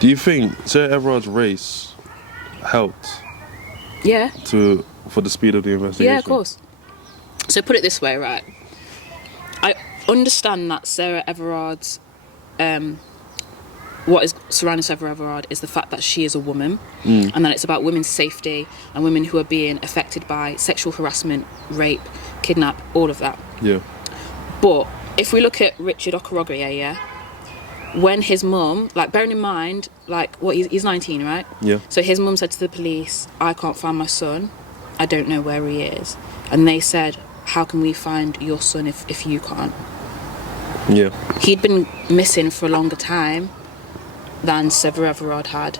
Do you think Sarah Everard's race helped? Yeah. For the speed of the investigation? Yeah, of course. So put it this way, right? I understand that Sarah Everard's what is surrounding Sarah Everard is the fact that she is a woman, and that it's about women's safety and women who are being affected by sexual harassment, rape, kidnap, all of that. Yeah. But if we look at Richard Okorogheye, yeah, when his mum, like, bearing in mind, like, what, he's 19, right? Yeah. So his mum said to the police, I can't find my son, I don't know where he is. And they said, how can we find your son if you can't? Yeah. He'd been missing for a longer time than Sarah Everard had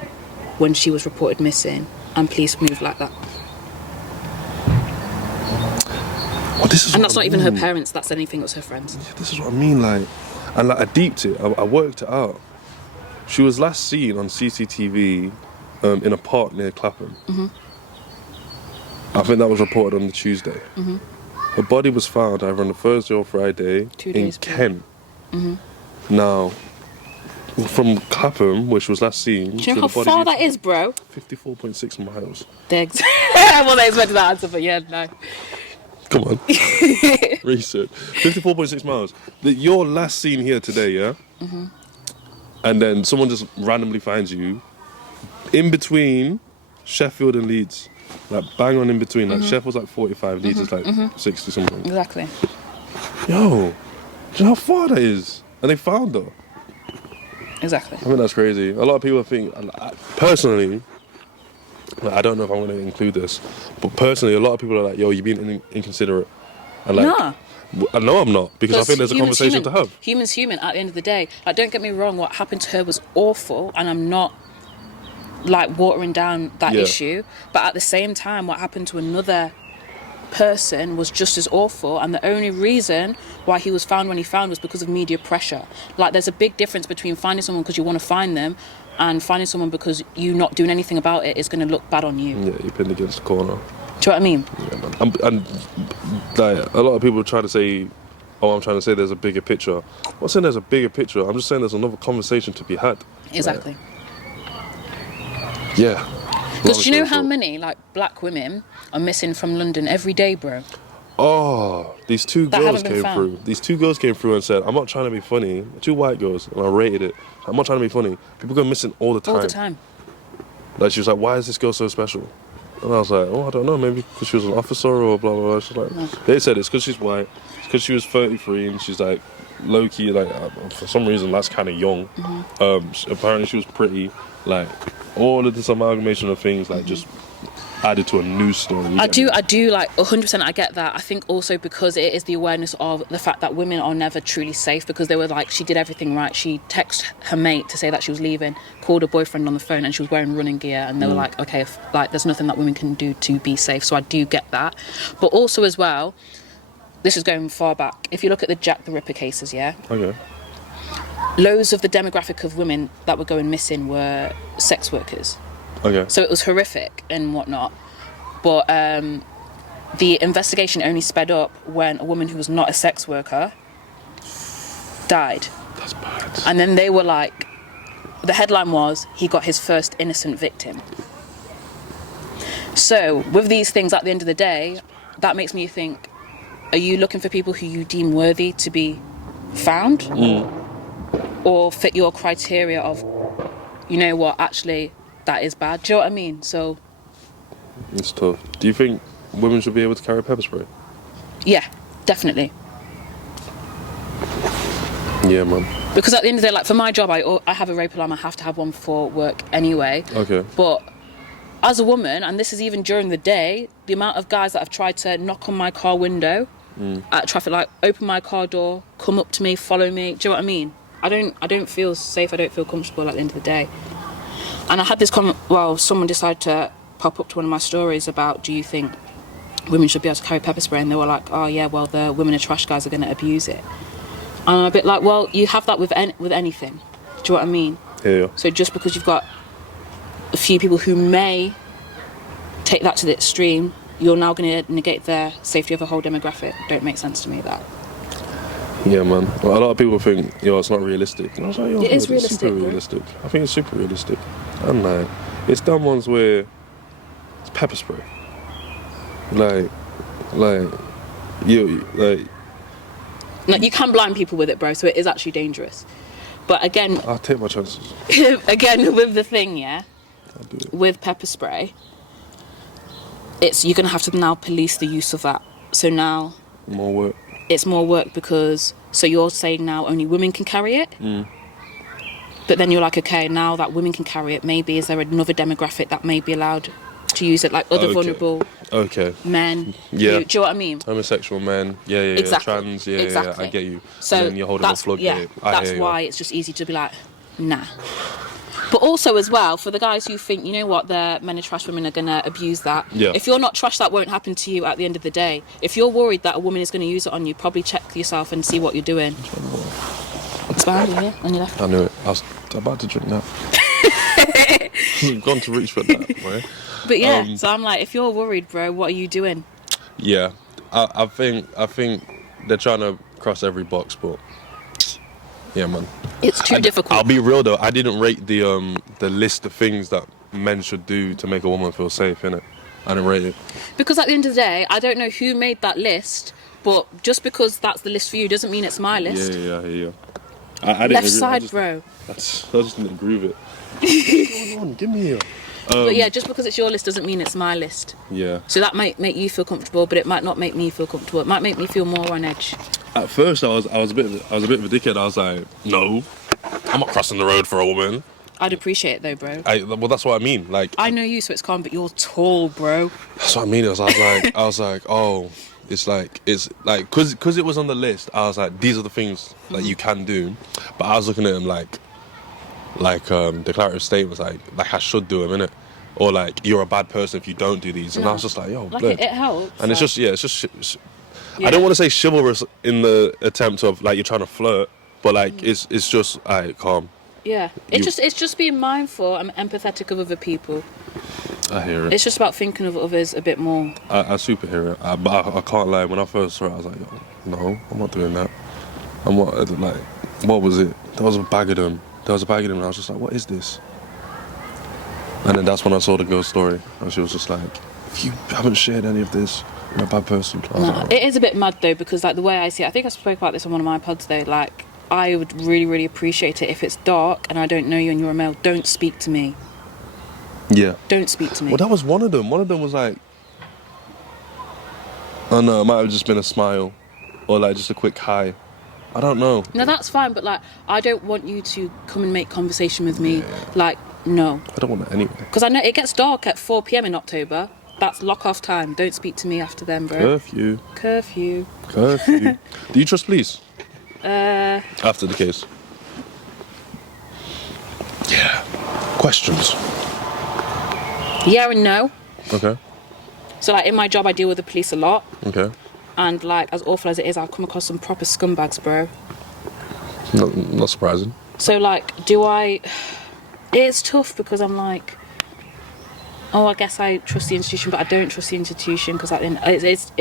when she was reported missing, and police moved like that. Well, and that's not even her parents, that's anything, it was her friends. Yeah, this is what I mean, like, and like I deeped it, I worked it out. She was last seen on CCTV in a park near Clapham. I think that was reported on the Tuesday. Her body was found either on the Thursday or Friday in Kent. Now, from Clapham, which was last seen, do you know how far that is, bro? 54.6 miles. I wasn't expecting that answer, but yeah, no. Come on. Research. 54.6 miles. You're last seen here today, yeah? And then someone just randomly finds you in between Sheffield and Leeds. Like, bang on in between. Like, Sheffield's like 45, Leeds is like 60 something. Exactly. Yo, do you know how far that is? And they found her. Exactly. I think that's crazy. A lot of people think, personally, I don't know if I'm going to include this, but personally, a lot of people are like, yo, you're being inconsiderate. And like, nah. I know I'm not, because I think there's a conversation to have. Human's human at the end of the day. Like, don't get me wrong, what happened to her was awful, and I'm not, like, watering down that issue. But at the same time, what happened to another person was just as awful, and the only reason why he was found when he found was because of media pressure. Like, there's a big difference between finding someone because you want to find them and finding someone because you not doing anything about it is going to look bad on you. Yeah, you're pinned against the corner. Do you know what I mean? Yeah, man. And like, a lot of people try to say, oh, I'm trying to say there's a bigger picture. I'm not saying there's a bigger picture, I'm just saying there's another conversation to be had. Exactly. Yeah. Because do you know how many, like, black women are missing from London every day, bro? Oh, these two girls came through. These two girls came through and said, I'm not trying to be funny. 2 white girls, and I rated it. I'm not trying to be funny. People go missing all the time. All the time. Like, she was like, why is this girl so special? And I was like, oh, I don't know, maybe because she was an officer or blah, blah, blah. She's like, They said it's because she's white, it's because she was 33 and she's like, low-key, like, for some reason, that's kind of young. Apparently she was pretty, like, all of this amalgamation of things, like, just added to a news story. I do, like, 100% I get that. I think also because it is the awareness of the fact that women are never truly safe, because they were like, she did everything right. She texted her mate to say that she was leaving, called her boyfriend on the phone, and she was wearing running gear, and they were like, okay, like, there's nothing that women can do to be safe. So I do get that. But also as well, this is going far back. If you look at the Jack the Ripper cases, yeah? Okay. Loads of the demographic of women that were going missing were sex workers. Okay. So it was horrific and whatnot. But the investigation only sped up when a woman who was not a sex worker died. That's bad. And then they were like, the headline was, he got his first innocent victim. So with these things, at the end of the day, that makes me think, are you looking for people who you deem worthy to be found? Or fit your criteria of, you know what, actually, that is bad. Do you know what I mean? So it's tough. Do you think women should be able to carry pepper spray? Yeah, definitely. Yeah, man. Because at the end of the day, like, for my job, I have a rape alarm. I have to have one for work anyway. Okay. But as a woman, and this is even during the day, the amount of guys that have tried to knock on my car window at a traffic light, open my car door, come up to me, follow me. Do you know what I mean? I don't feel safe. I don't feel comfortable at the end of the day. And I had this someone decided to pop up to one of my stories about, do you think women should be able to carry pepper spray? And they were like, oh yeah, well, the women are trash guys are going to abuse it. And I'm a bit like, well, you have that with anything. Do you know what I mean? Yeah. So just because you've got a few people who may take that to the extreme, you're now going to negate the safety of a whole demographic. Don't make sense to me, that. Yeah, man. Well, a lot of people think, it's not realistic. And I was like, It is it's super realistic, realistic. I think it's super realistic. And like, it's done ones where it's pepper spray. Like, you you can blind people with it, bro. So it is actually dangerous. But again, I'll take my chances. again with the thing, yeah, I'll do it. with pepper spray, you're gonna have to now police the use of that. So now More work. it's more work because you're saying now only women can carry it. But then you're like, okay, now that women can carry it, maybe is there another demographic that may be allowed to use it, like other vulnerable men? Yeah. Do you know what I mean? Homosexual men. Yeah. Exactly. Trans. Yeah. Exactly. I get you. So and then you're holding a floodgate. That's why it's just easy to be like, nah. But also as well, for the guys who think, you know what, the men are trash, women are going to abuse that. Yeah. If you're not trash, that won't happen to you at the end of the day. If you're worried that a woman is going to use it on you, probably check yourself and see what you're doing. It's behind you here, on your left. I knew it. I was about to drink that. Gone to reach for that, right? But yeah, so I'm like, if you're worried, bro, what are you doing? Yeah. I think they're trying to cross every box, but yeah, man. It's too difficult. I'll be real though. I didn't rate the list of things that men should do to make a woman feel safe, innit? I didn't rate it. Because at the end of the day, I don't know who made that list, but just because that's the list for you doesn't mean it's my list. Yeah. I didn't Left agree. side, bro. I just didn't agree with it. What's going on? Give me here. But yeah, just because it's your list doesn't mean it's my list. Yeah. So that might make you feel comfortable, but it might not make me feel comfortable. It might make me feel more on edge. At first, I was a bit of a dickhead. I was like, no, I'm not crossing the road for a woman. I'd appreciate it though, bro. Well, that's what I mean. Like, I know you, so it's calm, but you're tall, bro. That's what I mean. I was like, oh, it's like, because it was on the list. I was like, these are the things that you can do, but I was looking at them like declarative statements, like I should do them, innit? Or like, you're a bad person if you don't do these. And I was just like, yo, like blood. it helps. And it's just I don't want to say chivalrous in the attempt of like you're trying to flirt, but like it's just calm. Yeah, it's just being mindful and empathetic of other people. I hear it. It's just about thinking of others a bit more. I super hear it, but I can't lie. When I first saw it, I was like, no, I'm not doing that. What was it? There was a bag of them. And I was just like, what is this? And then that's when I saw the girl's story, and she was just like, if you haven't shared any of this, you're a bad person. It is a bit mad though, because like the way I see it, I think I spoke about this on one of my pods though, like I would really, really appreciate it if it's dark and I don't know you and you're a male, don't speak to me. Yeah. Don't speak to me. Well, that was one of them. One of them was like, oh no, it might have just been a smile, or like just a quick hi. I don't know. No, that's fine, but like, I don't want you to come and make conversation with me. Yeah. Like, no. I don't want that anyway. Because I know it gets dark at 4 p.m. in October. That's lock-off time. Don't speak to me after then, bro. Curfew. Do you trust police? After the case. Yeah. Questions? Yeah and no. Okay. So like in my job, I deal with the police a lot. Okay. And like, as awful as it is, I've come across some proper scumbags, bro. Not surprising. So like, it's tough because I'm like, oh, I guess I trust the institution, but I don't trust the institution because it's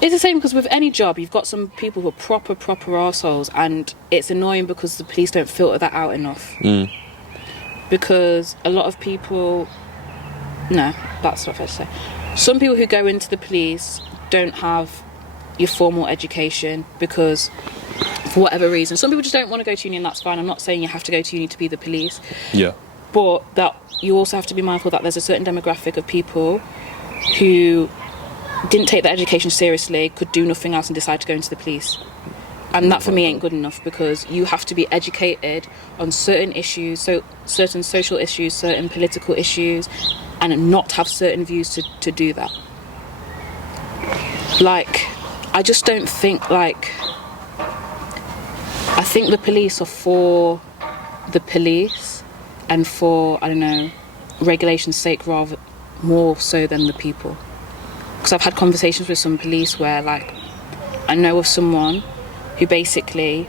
the same, because with any job, you've got some people who are proper arseholes, and it's annoying because the police don't filter that out enough. Because a lot of people, no, that's not fair to say. Some people who go into the police don't have your formal education because, for whatever reason, some people just don't want to go to uni, and that's fine. I'm not saying you have to go to uni to be the police. Yeah. But that you also have to be mindful that there's a certain demographic of people who didn't take their education seriously, could do nothing else and decide to go into the police. And that for me ain't good enough, because you have to be educated on certain issues, so certain social issues, certain political issues, and not have certain views to do that. Like, I just don't think, like, I think the police are for the police and for, I don't know, regulation's sake rather more so than the people. Because I've had conversations with some police where, like, I know of someone who basically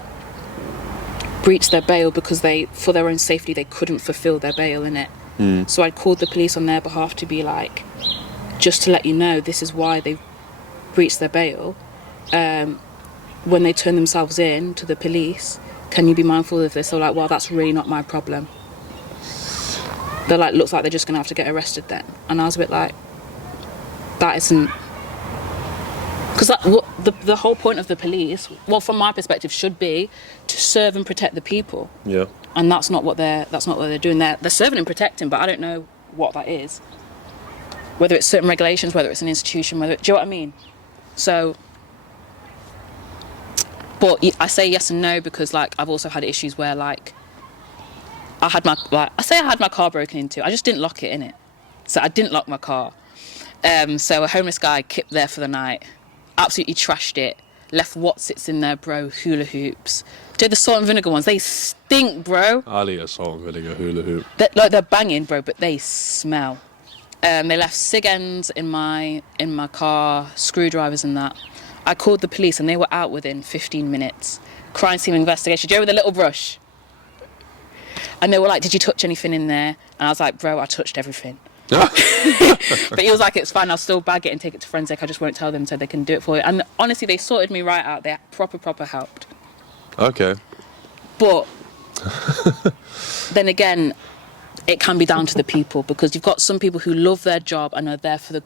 breached their bail because for their own safety, they couldn't fulfill their bail, innit? So I called the police on their behalf to be like, just to let you know, this is why they breached their bail. when they turn themselves in to the police, can you be mindful of this? They're like, well, that's really not my problem. They're like, looks like they're just going to have to get arrested then. And I was a bit like, that isn't... Because the whole point of the police, well, from my perspective, should be to serve and protect the people. Yeah. And that's not what they're doing. They're serving and protecting, but I don't know what that is. Whether it's certain regulations, whether it's an institution, do you know what I mean? So, but I say yes and no because, like, I've also had issues where, like, I had my car broken into. I just didn't lock it, innit? So I didn't lock my car. So a homeless guy kept there for the night, absolutely trashed it, left Wotsits in there, bro, hula hoops. Do the salt and vinegar ones? They stink, bro. I'll eat a salt and vinegar hula hoop. They're banging, bro, but they smell. They left cig ends in my car, screwdrivers and that. I called the police and they were out within 15 minutes. Crime scene investigation. Do you know with a little brush? And they were like, did you touch anything in there? And I was like, bro, I touched everything. But he was like, it's fine, I'll still bag it and take it to forensic. I just won't tell them so they can do it for you. And honestly, they sorted me right out. They proper helped. Okay. But then again, it can be down to the people because you've got some people who love their job and are there for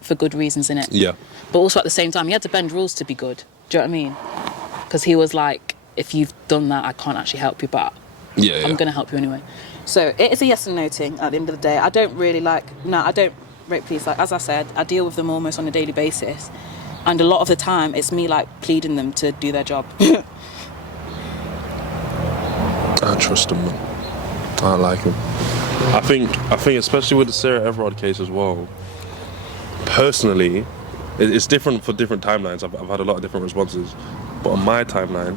for good reasons in it. Yeah. But also at the same time, he had to bend rules to be good. Do you know what I mean? Because he was like, if you've done that, I can't actually help you, but I'm going to help you anyway. So it is a yes and no thing at the end of the day. I don't really I don't rate police. Like, as I said, I deal with them almost on a daily basis. And a lot of the time, it's me, like, pleading them to do their job. I trust them, man. I like him. I think especially with the Sarah Everard case as well, personally, it's different for different timelines. I've had a lot of different responses. But on my timeline,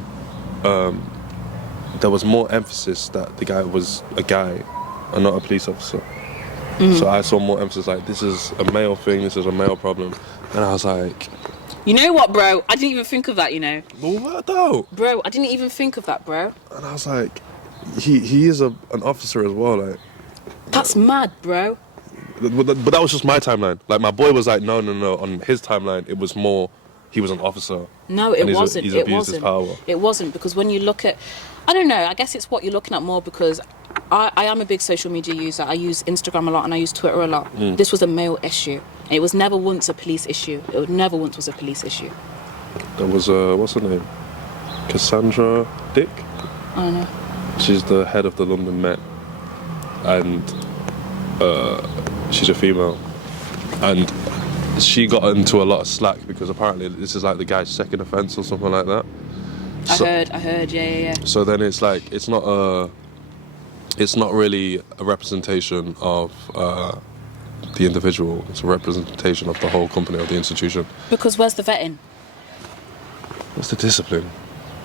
there was more emphasis that the guy was a guy and not a police officer. Mm-hmm. So I saw more emphasis like, this is a male thing, this is a male problem. And I was like... You know what, bro? I didn't even think of that, you know. Well, what though? Bro, I didn't even think of that, bro. And I was like... He is an officer as well, like... That's mad, bro. But that was just my timeline. Like, my boy was like, no. On his timeline, it was more, he was an officer. No, it wasn't. He's abused his power. It wasn't, because when you look at... I don't know, I guess it's what you're looking at more, because I am a big social media user. I use Instagram a lot and I use Twitter a lot. Mm. This was a male issue. It was never once a police issue. It never once was a police issue. There was, what's her name? Cassandra Dick? I don't know. She's the head of the London Met. And she's a female. And she got into a lot of slack because apparently this is like the guy's second offence or something like that. I heard, yeah. So then it's like, it's not really a representation of the individual. It's a representation of the whole company or the institution. Because where's the vetting? Where's the discipline?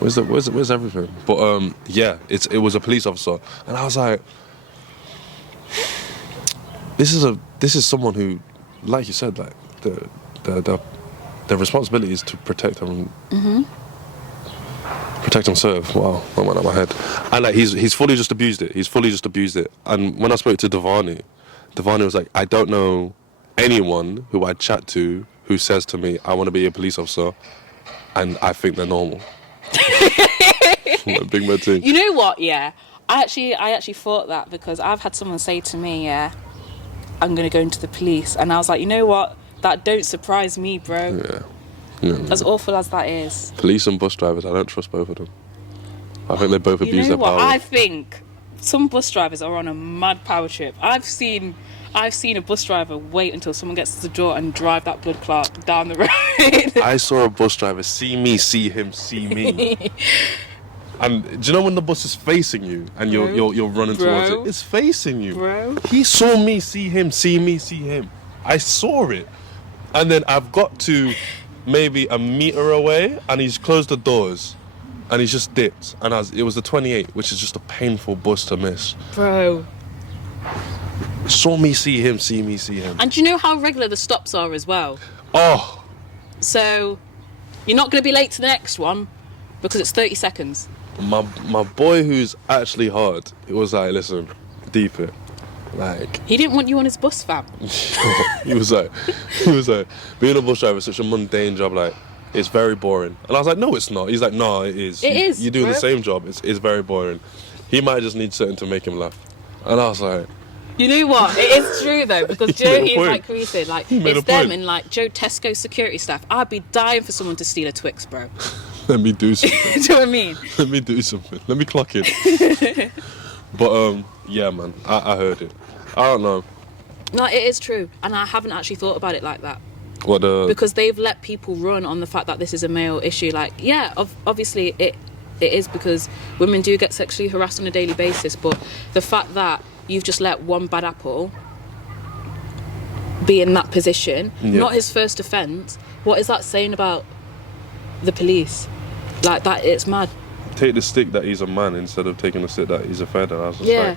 Where's everything? But yeah, it was a police officer, and I was like, this is someone who, like you said, like the responsibility is to protect them. Mm-hmm. Protect and serve. Wow, that went out of my head. And like he's fully just abused it. And when I spoke to Devani was like, I don't know anyone who I chat to who says to me, I want to be a police officer, and I think they're normal. Big mad thing. You know what? Yeah, I actually thought that, because I've had someone say to me, yeah, I'm gonna go into the police, and I was like, you know what? That don't surprise me, bro. Yeah. As awful as that is. Police and bus drivers, I don't trust both of them. I think they both abuse their power. I think some bus drivers are on a mad power trip. I've seen a bus driver wait until someone gets to the door and drive that blood clot down the road. I saw a bus driver see me, see him, see me. And do you know when the bus is facing you and you're running towards it? It's facing you. Bro. He saw me, see him, see me, see him. I saw it. And then I've got to maybe a meter away and he's closed the doors and he's just dipped. And it was the 28, which is just a painful bus to miss. Bro. Saw me, see him, see me, see him. And do you know how regular the stops are as well? Oh. So you're not going to be late to the next one because it's 30 seconds. My boy, who's actually hard, he was like, listen, deep it. Like, he didn't want you on his bus, fam. he was like, being a bus driver is such a mundane job. Like, it's very boring. And I was like, no, it's not. He's like, no, it is. It is, You're doing bro. the same job. It's very boring. He might just need something to make him laugh. And I was like, You know what? It is true though, because He Joe made a is point. like Creasy. Like, He made it's a them point. and like Joe Tesco security staff. I'd be dying for someone to steal a Twix, bro. let me do something. Do you know what I mean? Let me do something. Let me clock it. But yeah, man, I heard it. I don't know No, it is true, and I haven't actually thought about it like that. what Because they've let people run on the fact that this is a male issue. Like, yeah, obviously it is, because women do get sexually harassed on a daily basis, but the fact that you've just let one bad apple be in that position, not his first offence, what is that saying about the police? Like, that, it's mad. take the stick that he's a man instead of taking the stick that he's a fed. And I was just Yeah.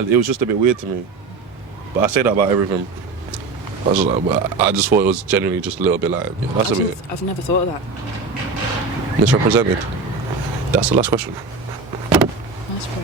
it was just a bit weird to me. But I say that about everything. I was just like, well, I just thought it was genuinely just a little bit like, yeah, that's a bit I've never thought of that. misrepresented. That's the last question. That's true.